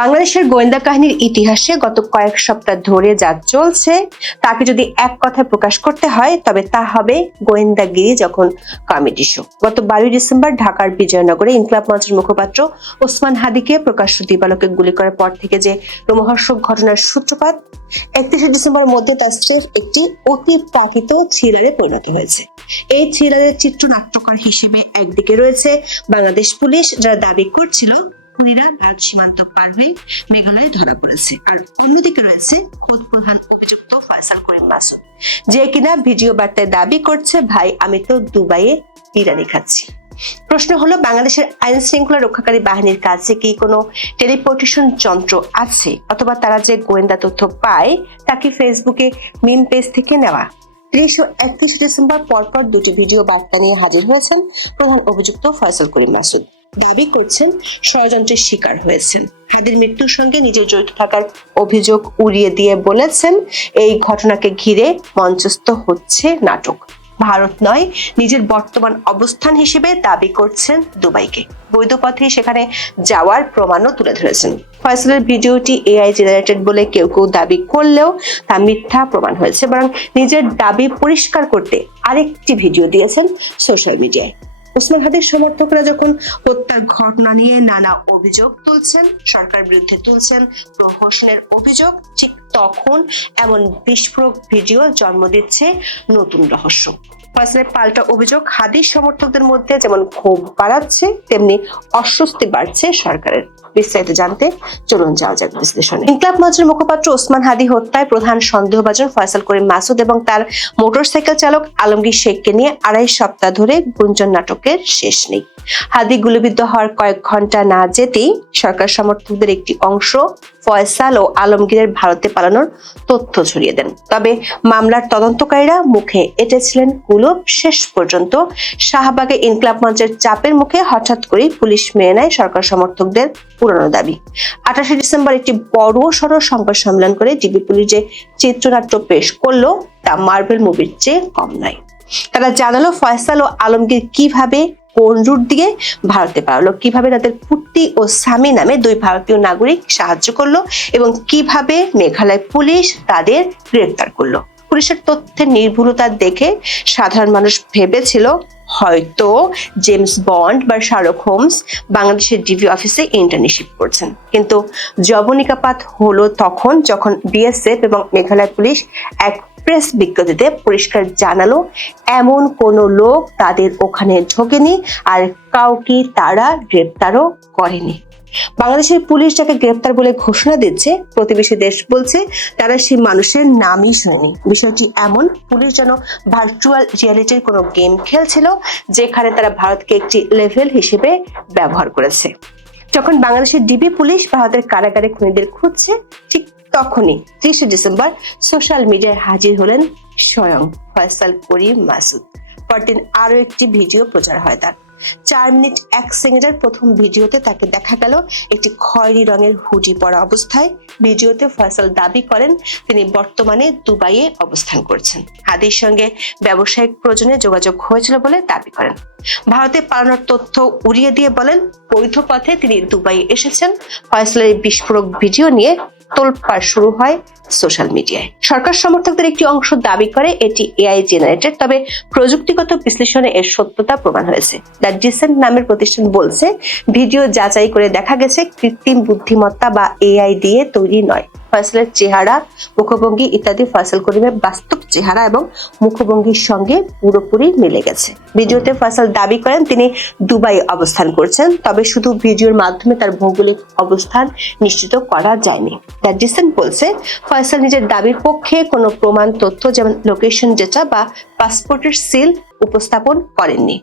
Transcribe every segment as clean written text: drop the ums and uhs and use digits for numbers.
বাংলাদেশের গোয়েন্দা কাহিনীর ইতিহাসে গত কয়েক সপ্তাহ ধরে যা চলছে তাকে যদি এক কথায় প্রকাশ করতে হয় তবে তা হবে গোয়েন্দাগিরি যখন কমেডি শো। গত 12 ডিসেম্বর ঢাকার বিজয়নগরে ইনকিলাব মঞ্চের মুখপাত্র ওসমান হাদিকে প্রকাশ্য দিবালোকে গুলি করার পর থেকে যে রোমহর্ষক ঘটনার সূত্রপাত, 31 ডিসেম্বরের মধ্যে তা স্রেফ একটি অতি প্রাকৃত থ্রিলারে পরিণত হয়েছে। এই থ্রিলারের চিত্রনাট্যকার হিসেবে একদিকে রয়েছে বাংলাদেশ পুলিশ, যারা দাবি করছিল খুনিরা ভারত সীমান্ত পার হয়ে মেঘালয়ে ধরা পড়েছে, আর অন্যদিকে রয়েছে খোদ প্রধান অভিযুক্ত ফয়সাল করিম মাসুদ, যে কিনা ভিডিও বার্তায় দাবি করছে, ভাই আমি তো দুবাইয়ে বিরিয়ানি খাচ্ছি। প্রশ্ন হলো, বাংলাদেশের আইন শৃঙ্খলা রক্ষাকারী বাহিনীর কাছে কি কোনো টেলিপোর্টেশন যন্ত্র আছে, অথবা তারা যে গোয়েন্দা তথ্য পায় তা কি ফেসবুকে মিম পেজ থেকে নেওয়া? 30 ও 31 ডিসেম্বর পরপর দুটি ভিডিও বার্তা নিয়ে হাজির হয়েছেন প্রধান অভিযুক্ত ফয়সাল করিম মাসুদ। দাবি করছেন ষড়যন্ত্রের শিকার হয়েছেন, হাদির মৃত্যুর সঙ্গে নিজের জড়িত থাকার অভিযোগ উড়িয়ে দিয়ে বলেছেন এই ঘটনাকে ঘিরে মঞ্চস্থ হচ্ছে নাটক। ভারত নয়, নিজের বর্তমান অবস্থান হিসেবে দাবি করছেন দুবাইকে। বৈধ পথে সেখানে যাওয়ার প্রমাণও তুলে ধরেছেন। ফয়সালের ভিডিওটি এআই জেনারেটেড বলে কেউ কেউ দাবি করলেও তা মিথ্যা প্রমাণ হয়েছে, বরং নিজের দাবি পরিষ্কার করতে আরেকটি ভিডিও দিয়েছেন সোশ্যাল মিডিয়ায়। ওসমান হাদির সমর্থকরা যখন হত্যার ঘটনা নিয়ে নানা অভিযোগ তুলছেন, সরকার বিরুদ্ধে তুলছেন প্রহসনের অভিযোগ, ঠিক তখন এমন বিস্ফোরক ভিডিও জন্ম দিচ্ছে নতুন রহস্য। ফয়সালের পাল্টা অভিযোগ হাদির সমর্থকদের মধ্যে যেমন ক্ষোভ বাড়াচ্ছে, তেমনি অস্বস্তি বাড়ছে সরকারের। বিস্তারিত জানতে চলুন যাওয়া যাক বিশ্লেষণে। ইনকিলাব মঞ্চের মুখপাত্র ওসমান হাদি হত্যায় প্রধান সন্দেহভাজন ফয়সাল করিম মাসুদ এবং তার মোটরসাইকেল চালক আলমগীর শেখকে নিয়ে 2.5 সপ্তাহ ধরে গুঞ্জন নাটকের শেষ নেই। হাদি গুলিবিদ্ধ হওয়ার কয়েক ঘন্টা না যেতেই সরকার সমর্থকদের একটি অংশ ফয়সাল ও আলমগীরের ভারতে পালানোর তথ্য ছড়িয়ে দেন। তবে মামলার তদন্তকারীরা মুখে এঁটেছিলেন কুলুপ। শেষ পর্যন্ত শাহবাগে ইনকিলাব মঞ্চের চাপের মুখে হঠাৎ করে পুলিশ মেনে নেয় সরকার সমর্থকদের পুরনো দাবি। 28 ডিসেম্বর একটি বড় সড় সংবাদ সম্মেলন করে ডিবি পুলিশ যে চিত্রনাট্য পেশ করলো তা মার্বেল মুভির চেয়ে কম নয়। তারা জানালো ফয়সাল ও আলমগীর কিভাবে কোন রুট দিয়ে ভারতে পালালো, কিভাবে তাদের পুত্তি ও স্বামী নামে 2 ভারতীয় নাগরিক সাহায্য করলো এবং কিভাবে মেঘালয় পুলিশ তাদের গ্রেফতার করলো। পুলিশের তথ্যের নির্ভুলতা দেখে সাধারণ মানুষ ভেবেছিল হয়তো জেমস বন্ড বা শার্লক হোমস বাংলাদেশের ডিবি অফিসে ইন্টার্নশিপ করছেন। কিন্তু জবনিকাপাত হলো তখন যখন বিএসএফ এবং মেঘালয় পুলিশ এক প্রেস বিজ্ঞপ্তিতে পরিষ্কার জানালো এমন কোনো লোক তাদের ওখানে ঢোকেনি, আর কাউকে তারা গ্রেপ্তারও করেনি। বাংলাদেশের পুলিশ যাকে গ্রেপ্তার বলে ঘোষণা দিচ্ছে, প্রতিবেশী দেশ বলছে তারা সেই মানুষের নামই শুনেনি। বিষয়টি এমন, পুলিশ যেন ভার্চুয়াল রিয়ালিটির কোনো গেম খেলছিল, যেখানে তারা ভারতকে একটি লেভেল হিসেবে ব্যবহার করেছে। যখন বাংলাদেশের ডিবি পুলিশ ভারতের কারাগারে খুনিদের খুঁজছে, ঠিক তখনই 30 ডিসেম্বর সোশ্যাল মিডিয়ায় হাজির হলেন স্বয়ং ফয়সাল করিম মাসুদ। পরদিন আরো একটি ভিডিও প্রচার হয় তার। 4 মিনিট 1 সেকেন্ডের প্রথম ভিডিওতে তাকে দেখা গেল একটি খয়েরি রঙের হুডি পরা অবস্থায়। ভিডিওতে ফয়সাল দাবি করেন তিনি বর্তমানে দুবাইয়ে অবস্থান করছেন। হাদির সঙ্গে ব্যবসায়িক প্রয়োজনে যোগাযোগ হয়েছিল বলে দাবি করেন। ভারতে পালানোর তথ্য উড়িয়ে দিয়ে বলেন বৈধ পথে তিনি দুবাইয়ে এসেছেন। ফয়সালের বিস্ফোরক ভিডিও নিয়ে তোলপাড় শুরু হয় সোশ্যাল মিডিয়ায়। সরকার সমর্থকদের একটি অংশ দাবি করে এটি এআই জেনারেটেড, তবে প্রযুক্তিগত বিশ্লেষণে এর সত্যতা প্রমাণ হয়েছে। দ্য ডিসেন্ট নামের প্রতিষ্ঠান বলছে ভিডিও যাচাই করে দেখা গেছে কৃত্রিম বুদ্ধিমত্তা বা এআই দিয়ে তৈরি নয়। ফয়সালের চেহারা, মুখভঙ্গি ইত্যাদি ফয়সাল করিমের বাস্তব চেহারা এবং মুখভঙ্গির সঙ্গে পুরোপুরি মিলে গেছে। ভিডিওতে ফয়সাল দাবি করেন তিনি দুবাইয়ে অবস্থান করছেন, তবে শুধু ভিডিওর মাধ্যমে তার ভৌগোলিক অবস্থান নিশ্চিত করা যায়নি। দ্য ডিসেন্ট বলছে ফয়সাল নিজের দাবির পক্ষে কোনো প্রমাণ তথ্য যেমন লোকেশন ডেটা বা পাসপোর্টের সিল উপস্থাপন করেননি।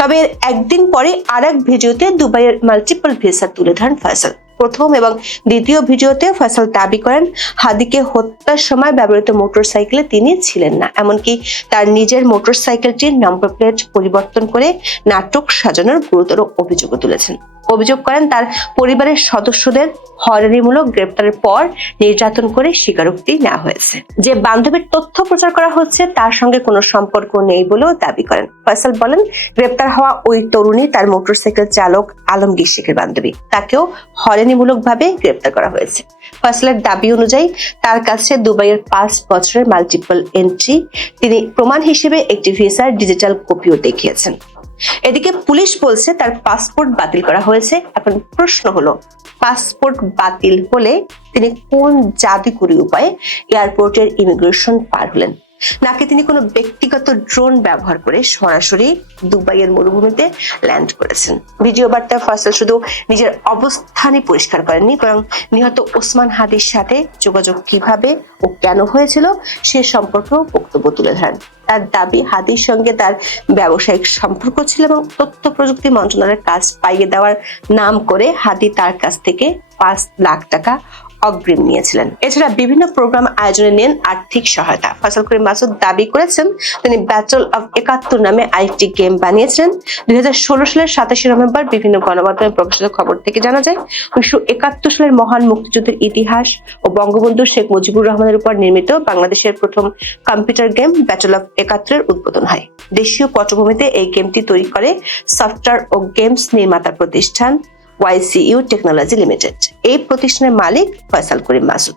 তবে একদিন পরে আরেক ভিডিওতে দুবাইয়ের মাল্টিপল ভিসা তুলে ধরেন ফয়সাল। প্রথম এবং দ্বিতীয় ভিডিওতে ফয়সাল দাবি করেন হাদিকে হত্যার সময় ব্যবহৃত মোটরসাইকেলে তিনি ছিলেন না, এমনকি তার নিজের মোটরসাইকেলটির নম্বর প্লেট পরিবর্তন করে নাটক সাজানোর গুরুতর অভিযোগও তুলেছেন। অভিযোগ করেন তার পরিবারের সদস্যদের হয়রানিমূলক গ্রেপ্তারের পর নির্যাতন করে স্বীকারোক্তি নেওয়া হয়েছে। যে বান্ধবীর তথ্য প্রচার করা হচ্ছে তার সঙ্গে কোনো সম্পর্ক নেই বলেও দাবি করেন ফয়সাল। বলেন, গ্রেপ্তার হওয়া ওই তরুণী তার মোটরসাইকেল চালক আলমগীর শেখের বান্ধবী। তাকেও হয়রানিমূলকভাবে গ্রেপ্তার করা হয়েছে। ফয়সালের দাবি অনুযায়ী তার কাছে দুবাইয়ের 5 বছরের মাল্টিপল এন্ট্রি তিনি প্রমাণ হিসেবে একটি ভিসার ডিজিটাল কপিও দেখিয়েছেন। এদিকে পুলিশ বলছে তার পাসপোর্ট বাতিল করা হয়েছে। এখন প্রশ্ন হলো, পাসপোর্ট বাতিল হলে তিনি কোন জাদুকরী উপায়ে এয়ারপোর্টের ইমিগ্রেশন পার হলেন, নাকি তিনি কোনো ব্যক্তিগত ড্রোন ব্যবহার করে সরাসরি দুবাইয়ের মরুভূমিতে ল্যান্ড করেছেন? ভিডিও বার্তায় ফয়সাল শুধু নিজের অবস্থানই পরিষ্কার করেননি, বরং নিহত ওসমান হাদির সাথে যোগাযোগ কিভাবে ও কেন হয়েছিল সে সম্পর্কেও বক্তব্য তুলে ধরেন। তার দাবি, হাদির সঙ্গে তার ব্যবসায়িক সম্পর্ক ছিল এবং তথ্য প্রযুক্তি মন্ত্রণালয়ের কাজ পাইয়ে দেওয়ার নাম করে হাদি তার কাছ থেকে 5 লাখ টাকা অগ্রিম নিয়েছিলেন। এছাড়া বিভিন্ন প্রোগ্রাম আয়োজনে নেন আর্থিক সহায়তা। ফয়সাল করিম মাসুদ দাবি করেছেন তিনি ব্যাটল অফ 71 নামে আরেকটি গেম বানিয়েছিলেন। 2016 সালের 27 নভেম্বর বিভিন্ন গণমাধ্যমে প্রকাশিত খবর থেকে জানা যায় 1971 সালের মহান মুক্তিযুদ্ধের ইতিহাস ও বঙ্গবন্ধু শেখ মুজিবুর রহমানের উপর নির্মিত বাংলাদেশের প্রথম কম্পিউটার গেম ব্যাটল অফ 71 এর উদ্বোধন হয়। দেশীয় পটভূমিতে এই গেমটি তৈরি করে সফটওয়্যার ও গেমস নির্মাতা প্রতিষ্ঠান YCU টেকনোলজি লিমিটেড। এই প্রতিষ্ঠানের মালিক ফয়সাল করিম মাসুদ।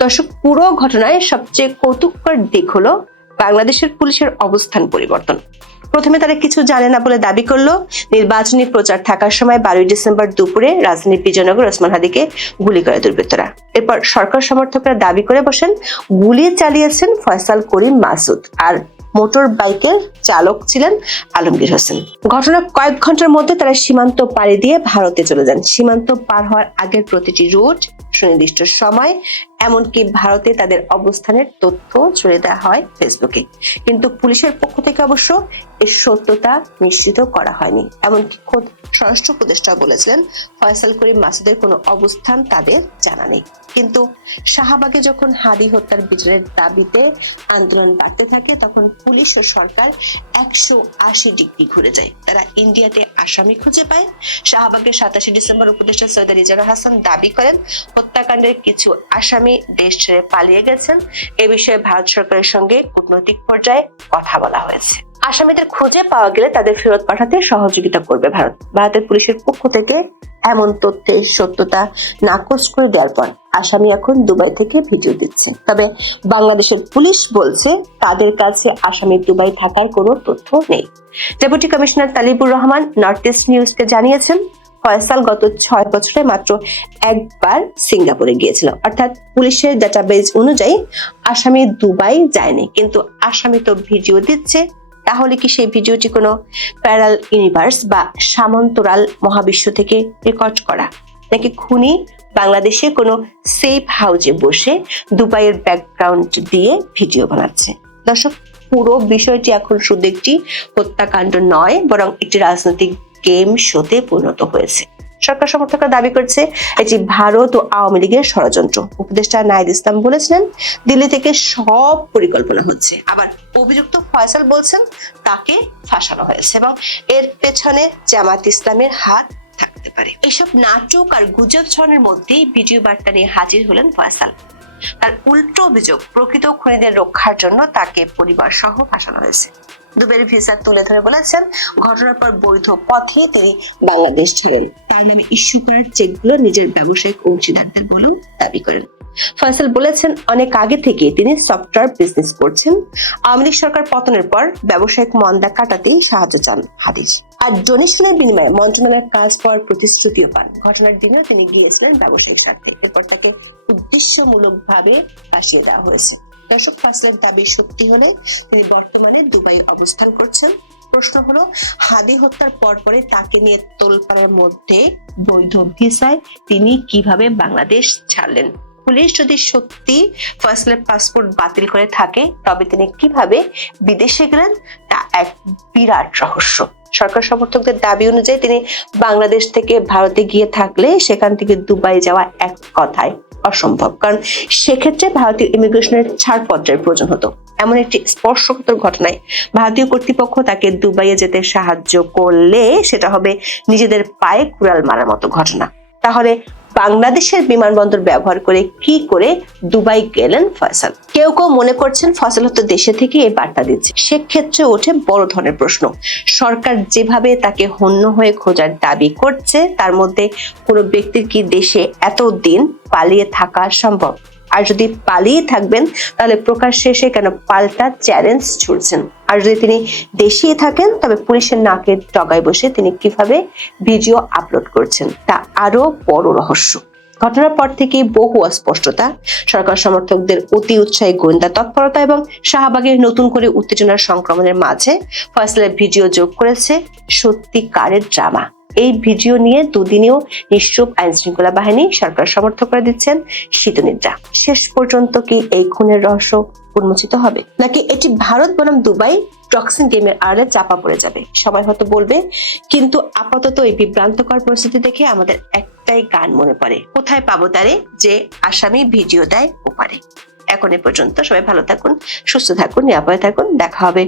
দর্শক, পুরো ঘটনায় সবচেয়ে কৌতুককর দিক হলো বাংলাদেশের পুলিশের অবস্থান পরিবর্তন। প্রথমে তারা কিছু জানে না বলে দাবি করলো। নির্বাচনী প্রচার থাকার সময় 12 ডিসেম্বর দুপুরে রাজধানীর বিজয়নগর ওসমান হাদিকে গুলি করে দুর্বৃত্তরা। এরপর সরকার সমর্থকরা দাবি করে বসেন গুলি চালিয়েছেন ফয়সাল করিম মাসুদ, আর মোটর বাইকের চালক ছিলেন আলমগীর হোসেন। ঘটনার কয়েক ঘন্টার মধ্যে তারা সীমান্ত পাড়ি দিয়ে ভারতে চলে যান। সীমান্ত পার হওয়ার আগের প্রতিটি রুট, সুনির্দিষ্ট সময়, এমনকি ভারতে তাদের অবস্থানের তথ্য ছড়িয়ে দেওয়া হয় ফেসবুকে। কিন্তু পুলিশের পক্ষ থেকে অবশ্য এর সত্যতা নিশ্চিত করা হয়নি। এমনকি খোদ স্বরাষ্ট্র উপদেষ্টা বলেছিলেন ফয়সাল করিম মাসুদের কোনো অবস্থান তাদের জানা নেই। কিন্তু শাহবাগে যখন হাদি হত্যার বিচারের দাবিতে আন্দোলন বাড়তে থাকে তখন পুলিশ ও সরকার 180 ডিগ্রি ঘুরে যায়। তারা ইন্ডিয়াতে আসামি খুঁজে পায়। শাহবাগের 27 ডিসেম্বর উপদেষ্টা সৈয়দ রিজানা হাসান দাবি করেন হত্যাকাণ্ডের কিছু আসামি দেশ ছেড়ে পালিয়ে গেছেন। এ বিষয়ে ভারত সরকারের সঙ্গে কূটনৈতিক পর্যায়ে কথা বলা হয়েছে। আসামিদের খুঁজে পাওয়া গেলে তাদের ফেরত পাঠাতে সহযোগিতা করবে ভারত। ভারতের পুলিশের পক্ষ থেকে এমন তথ্যের সত্যতা নাকচ করে দেওয়ার পর আসামি এখন দুবাই থেকে ভিডিও দিচ্ছে। তবে বাংলাদেশের পুলিশ বলছে তাদের কাছে আসামি দুবাই থাকার কোনো তথ্য নেই। Deputy commissioner Talibur Rahman North East নিউজকে জানিয়েছেন ফয়সাল গত 6 বছরে মাত্র একবার সিঙ্গাপুরে গিয়েছিল। অর্থাৎ পুলিশের ডাটাবেজ অনুযায়ী আসামি দুবাই যায়নি, কিন্তু আসামি তো ভিডিও দিচ্ছে। তাহলে কি সেই ভিডিওটি কোনো প্যারাল ইউনিভার্স বা সামন্তরাল মহাবিশ্ব থেকে রেকর্ড করা, নাকি খুনি বাংলাদেশে কোনো সেফ হাউসে বসে দুবাইয়ের ব্যাকগ্রাউন্ড দিয়ে ভিডিও বানাচ্ছে? দর্শক, পুরো বিষয়টি এখন শুধু একটি হত্যাকাণ্ড নয়, বরং একটি রাজনৈতিক গেম শোতে পরিণত হয়েছে। সরকার সমর্থকরা দাবি করছে এটি ভারত ও আওয়ামী লীগের ষড়যন্ত্র। উপদেষ্টা নাহিদ ইসলাম বলেছিলেন দিল্লি থেকে সব পরিকল্পনা হচ্ছে। আবার অভিযুক্ত ফয়সাল বলছেন তাকে ফাঁসানো হয়েছে এবং এর পেছনে জামাত ইসলামের হাত থাকতে পারে। এসব নাটক আর গুজব ছড়ানোর মধ্যেই ভিডিও বার্তা নিয়ে হাজির হলেন ফয়সাল। তার উল্টো অভিযোগ, প্রকৃত খুনিদের রক্ষার জন্য তাকে পরিবার সহ ফাঁসানো হয়েছে। দুবাইয়ের ভিসা তুলে ধরে বলেছেন ঘটনার পর বৈধ পথে তিনি বাংলাদেশ ছাড়েন। তার নামে ইস্যু করার চেকগুলো নিজের ব্যবসায়িক অংশীদারদের বলেও দাবি করেন। ফয়সাল বলেছেন অনেক আগে থেকে তিনি সফটওয়্যার বিজনেস করছেন। আওয়ামী লীগ সরকার পতনের পর ব্যবসায়িক মন্দা কাটাতেই সাহায্য চান হাদিজ, আর ডোনেশনের বিনিময়ে মন্ত্রণালয়ের কাজ পাওয়ার প্রতিশ্রুতিও পান। ঘটনার দিনেও তিনি গিয়েছিলেন ব্যবসায়িক স্বার্থে। এরপর তাকে উদ্দেশ্যমূলকভাবে ফাঁসিয়ে দেওয়া হয়েছে। দর্শক, ফয়সালের দাবি সত্যি হলে তিনি বর্তমানে দুবাই অবস্থান করছেন। প্রশ্ন হলো হাদি হত্যার পরপরই তাকে নিয়ে তোলপাড়ার মধ্যে বৈধ ভিসায় তিনি কিভাবে বাংলাদেশ ছাড়লেন? পুলিশ যদি সত্যি ফয়সালের পাসপোর্ট বাতিল করে থাকে তবে তিনি কিভাবে বিদেশে গেলেন তা এক বিরাট রহস্য। সরকার সমর্থকদের দাবি অনুযায়ী তিনি বাংলাদেশ থেকে ভারতে গিয়ে থাকলে সেখান থেকে দুবাই যাওয়া এক কথায় অসম্ভব, কারণ সেক্ষেত্রে ভারতীয় ইমিগ্রেশনের ছাড়পত্রের প্রয়োজন হতো। এমন একটি স্পর্শকাতর ঘটনায় ভারতীয় কর্তৃপক্ষ তাকে দুবাইয়ে যেতে সাহায্য করলে সেটা হবে নিজেদের পায়ে কুড়াল মারার মতো ঘটনা। তাহলে বাংলাদেশের বিমানবন্দর ব্যবহার করে কি করে দুবাই গেলেন ফয়সাল? কেউ কেউ মনে করছেন ফয়সাল হয়তো দেশে থেকে এই বার্তা দিচ্ছে। সেক্ষেত্রে ওঠে বড় ধরনের প্রশ্ন। সরকার যেভাবে তাকে হন্য হয়ে খোঁজার দাবি করছে, তার মধ্যে কোনো ব্যক্তির কি দেশে এতদিন পালিয়ে থাকা সম্ভব? আর যদি পালিয়ে থাকবেন তাহলে প্রকাশ্যে এসে কেন পাল্টা চ্যালেঞ্জ ছুড়ছেন? আর যদি তিনি দেশেই থাকেন তবে পুলিশের নাকের ডগায় বসে তিনি কিভাবে ভিডিও আপলোড করছেন, তা আরো বড় রহস্য। ঘটনার পর থেকেই বহু অস্পষ্টতা, সরকার সমর্থকদের অতি উৎসাহী গোয়েন্দা তৎপরতা এবং শাহবাগের নতুন করে উত্তেজনার সংক্রমণের মাঝে ফয়সালের ভিডিও যোগ করেছে সত্যিকারের ড্রামা। এই ভিডিও নিয়ে দুদিনেও নিশ্চুপ আইন শৃঙ্খলা বাহিনী সরকার সমর্থকরা দিচ্ছেন শীতনিদ্রা। শেষ পর্যন্ত কি এই খুনের রহস্য উন্মোচিত হবে, নাকি এটি ভারত বনাম দুবাই টক্সিন গেমের আড়ালে চাপা পড়ে যাবে? সবাই হয়তো বলবে, কিন্তু আপাতত এই বিভ্রান্তকর পরিস্থিতি দেখে আমাদের একটাই গান মনে পড়ে, কোথায় পাবো তারে যে আসামি ভিডিও দেয় ওপারে। এখন এ পর্যন্ত। সবাই ভালো থাকুন, সুস্থ থাকুন, নিরাপদে থাকুন। দেখা হবে